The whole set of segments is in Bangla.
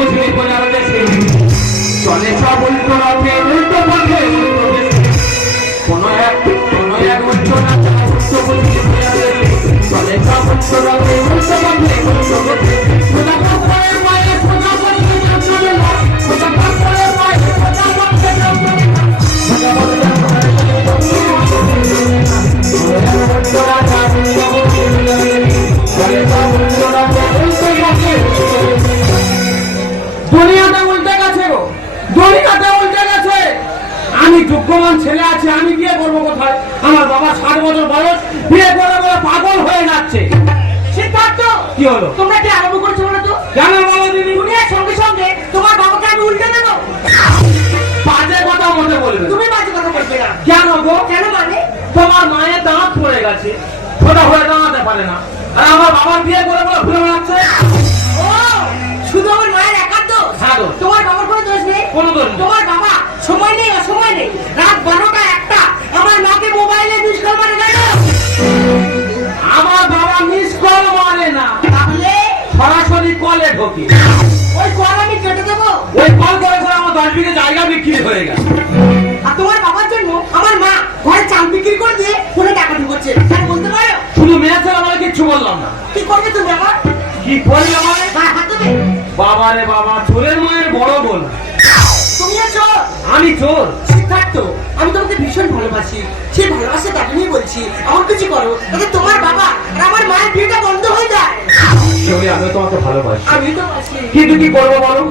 বুঝলি বোঝার দেশে চলে সব উল্টো রথে উল্টো পথে উল্টো দেশে কোনো এক উল্টো না উল্টো বুঝলি বোঝার দেশে চলে সব উল্টো রথে উল্টো পথে উল্টো দেশে খোদা পাপড়ের মায়ের খোদা পথে চলে না খোদা পাপড়ের মায়ের খোদা পথে চলে না খোদা পথে দুনিয়াটা উল্টে গেছে গো, দুনিয়াটা উল্টে গেছে। আমি যোগ্যমান ছেলে আছে, আমি বিয়ে করবো কোথায়? আমার বাবা 60 বছর বয়স, বিয়ে করে বলে পাগল হয়ে যাচ্ছে। সিদ্ধার্থ, কি হলো? তোমরা কি আরম্ভ করেছো না তো? জানো বলো দিদি, দুনিয়ার সঙ্গে সঙ্গে তোমার বাবাকে আমি উল্টে দেবো? বাজে কথা মনে বলবে। তুমি বাজে কথা বলবে না। কেন গো? কেন মানে? তোমার মায়ের দাঁত পড়ে গেছে, ছোটা হয়ে দাঁড়াতে পারে না, আর আমার বাবার বিয়ে করে বলে ঘুরে বেড়াচ্ছে। ও, শুধু আমার মায়ের একার দোষ? হ্যাঁ দোষ। তোমার বাবার কোনো দোষ নেই? কোনো দোষ নেই। তোমার বাবা সময় নেই, অসময় নেই, রাত 12টা 1টা আমার মাকে মোবাইলে মিস কল মারে গেল। আমার বাবা মিস কল মারে না, তাহলে সরাসরি কলে ঢোকে। ওই কল আমি কেটে দেবো। ওই কল করে করে আমার 10 বিঘে জায়গা বিক্রি হয়ে গেছে। আর তোমার বাবার জন্য আমার মা ঘরে চাল বিক্রি করে দিয়ে ফোনে টাকা ঢুকছে। আর বলতে পারো শুধু মেয়ে ছেলে বলে কিচ্ছু বললাম না। কি করবে তুমি? আমার কি বলি আমার গায়ে হাত দেবে? বাবা রে বাবা, চোরের মায়ের বড় বোন। তুমিও চোর? আমি চোর? সিদ্ধার্থ, আমি তোমাকে ভীষণ ভালোবাসি, সেই ভালোবাসা তাকে নিয়ে বলছি আমার কিছু করো, তাতে তোমার বাবা আর আমার মায়ের বিয়েটা বন্ধ হয়ে যায়। আমি তোমাকে ভালোবাসি, আমি তো বাসি, কিন্তু কি করবো বলো?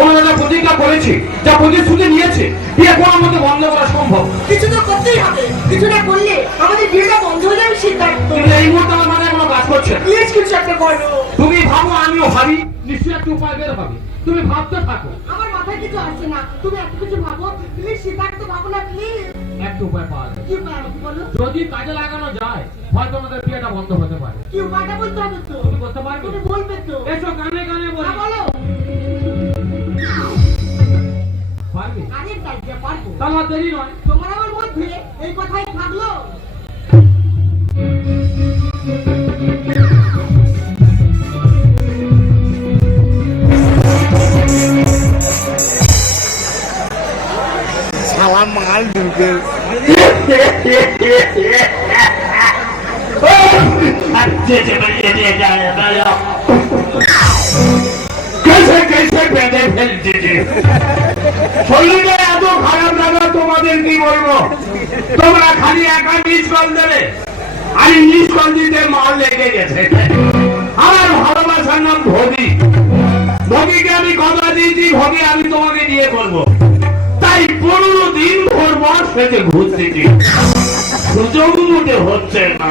ওনারা যা প্রতিজ্ঞা করেছে, যা প্রতিশ্রুতি নিয়েছে, বিয়ে কোনো মতে বন্ধ করা সম্ভব। কিছু তো করতেই হবে, কিছু না করলে আমাদের বিয়েটা বন্ধ হয়ে যাবে। সিদ্ধার্থ, কিন্তু এই মুহূর্তে আমার মানে কোনো কাজ করছে না। প্লিজ কিছু একটা করো। তুমি ভাবো, আমিও ভাবি, নিশ্চয়ই একটা উপায় বের হবে। তুমি ভাবতে থাকো। আমার মাথায় কিছু আসছে না, তুমি এত কিছু ভাবো। প্লিজ সিদ্ধার্থ, ভাবো না প্লিজ। একটা উপায় পাওয়া যায়, কি উপায় আমাকে বলো? যদি কাজে লাগানো যায়, হয়তো আমাদের বিয়েটা বন্ধ হতে পারে। কি উপায়টা বলতে হবে তো? তুমি করতে পারবে? তুমি বলবে তো? এসো কানে কানে বলি। হ্যাঁ, বলো। পারবে? কাজের কাজটা পারবো। তাহলে আর দেরি নয়। তোমার আমার মধ্যে এই কথাই থাকলো। সালাম মাল ঢুকে कैसे कैसे বেঁধে ফেলছে যে শরীরে এত খারাপ লাগা, তোমাদের কি বলবো? তোমরা খালি একা মিস কল দেবে, আর মিস কল দিতে মাল লেগে গেছে। আমার ভালোবাসার নাম ভগি। ভগিকে আমি কথা দিয়েছি, ভগি আমি তোমাকে বিয়ে করবো। তাই 15 দিন ভোর বর সেজে ঘুরতেছি, সুযোগ মোটে হচ্ছে না।